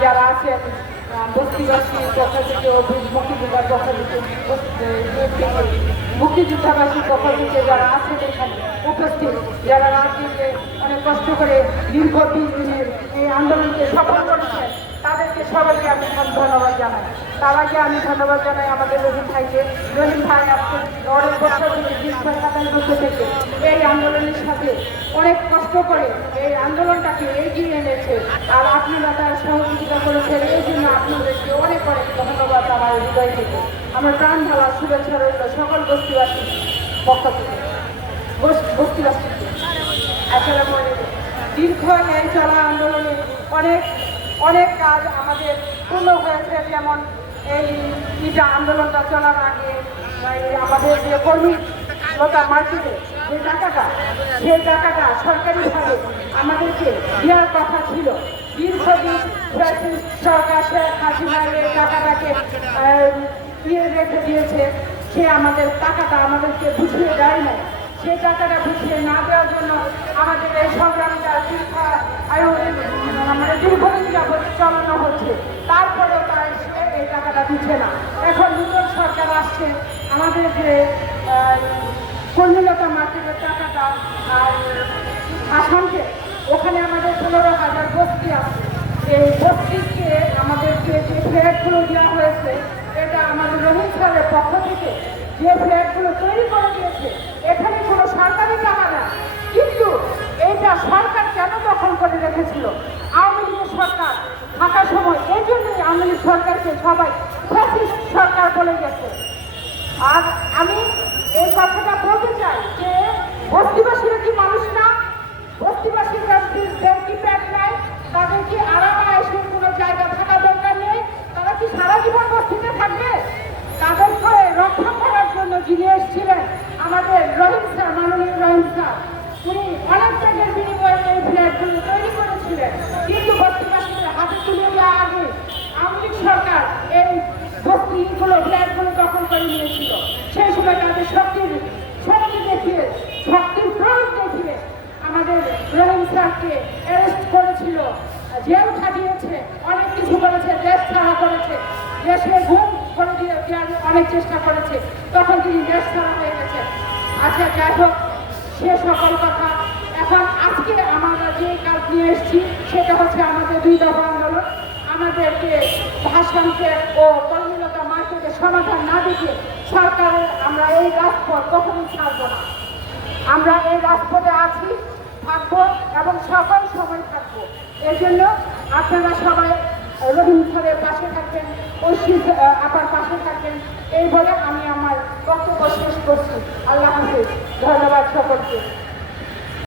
যারা আছেন বস্তিবাসীর পক্ষ থেকে মুক্তিযোদ্ধার পক্ষ থেকে মুক্তিযোদ্ধাবাসীর পক্ষ থেকে যারা এখানে উপস্থিত, যারা রাজনীতিতে অনেক কষ্ট করে দীর্ঘ তিন দিনের এই আন্দোলনকে সফল করেছেন তাদেরকে সবাইকে আমি ধন্যবাদ জানাই। তার আগে আমি ধন্যবাদ জানাই আমাদের রহিম ভাইকে। রহিম ভাই আজকে অনেক থেকে দীর্ঘ সাতাশ থেকে। এই আন্দোলনের সাথে অনেক কষ্ট করে এই আন্দোলনটাকে এগিয়ে এনেছে। আর আপনারা তার সহযোগিতা করেছেন, এই জন্য আপনাদেরকে অনেক অনেক ধন্যবাদ আমার হৃদয় থেকে। আমার প্রাণ ঢালা শুভেচ্ছা রইল সকল বস্তিবাসীর পক্ষ থেকে। বস- বস্তিবাসীকে। আসসালামু আলাইকুম। দীর্ঘ এই চলা আন্দোলনে অনেক অনেক কাজ আমাদের পূর্ণ হয়েছে, যেমন এই ইটা আন্দোলনটা চলার আগে আমাদের যে কর্মী লতা মার্কেটে যে টাকাটা সেই টাকাটা সরকারিভাবে আমাদেরকে দেওয়ার কথা ছিল, দীর্ঘদিন সরকার শেখ হাসিনার টাকাটাকে দিয়ে রেখে দিয়েছে, সে আমাদের টাকাটা আমাদেরকে বুঝিয়ে দেয় না সেই টাকাটা বুঝিয়ে না দেওয়ার জন্য আমাদের চালানো হচ্ছে। তারপরেও তার এই টাকাটা দিচ্ছে না। এখন নতুন সরকার আসছে। আমাদের যে কর্মীলতা মার্কেটের টাকাটা আর আসামকে, ওখানে আমাদের পনেরো হাজার বস্তি আছে। এই বস্তিকে আমাদেরকে যে ফ্ল্যাটগুলো দেওয়া হয়েছে, এটা আমাদের রোহিত স্যারের পক্ষ থেকে যে ফ্ল্যাটগুলো তৈরি করে দিয়েছে, এখানে কোনো সরকারি টাকা না কিন্তু এইটা সরকার কেন দখল করে রেখেছিল? সরকারকে সবাই ফ্যাসিস্ট সরকার বলে গেছে। আর আমি এই কথাটা বলতে চাই যে, বস্তিবাসীরা কি মানুষ না? বস্তিবাসীরা কি প্যাট নাই তাদের কি আরাম আয়েসের কোনো জায়গা থাকা দরকার নেই? তারা কি সারা জীবন বস্তিতে থাকবে? তাদেরকে রক্ষা করার জন্য যিনি এসেছিলেন, আমাদের রহিম স্যার মাননীয় রহিম স্যার উনি অনেক টাকার বিনিময়ে এই ফ্ল্যাটগুলো তৈরি করেছিলেন কিন্তু বস্তিবাসীদের হাতে তুলে দেওয়া আগে আওয়ামী লীগ সরকার এই বস্তিগুলো ফ্ল্যাটগুলো দখল করে নিয়েছিল সেই সময় তাদের শক্তির শক্তি দেখিয়ে, শক্তির প্রয়োগ দেখিয়ে আমাদের রহিম স্যারকে অ্যারেস্ট করেছিল। জেল খাটিয়েছে, অনেক কিছু করেছে, দেশ ছাড়া করেছে, দেশে ঘুম করে দিয়ে অনেক চেষ্টা করেছে। তখন তিনি দেশ ছাড়া হয়ে গেছে আচ্ছা যাই হোক, সে সকল কথা। এখন আজকে আমরা যে কাজ নিয়ে এসেছি, সেটা হচ্ছে আমাদের দুই দফা আন্দোলন। আমাদেরকে ভাষণকে ও সমাধান না দিতে সরকারের আমরা এই রাজপথ কখনোই ছাড়বো না। আমরা এই রাজপথে আছি, থাকব এবং সকল সময় থাকব। এই জন্য আপনারা সবাই রবীন স্যারের পাশে থাকবেন ঐশী আপার পাশে থাকবেন। এই বলে আমি আমার বক্তব্য শেষ করছি। আল্লাহ হাফিজ। ধন্যবাদ সকলকে।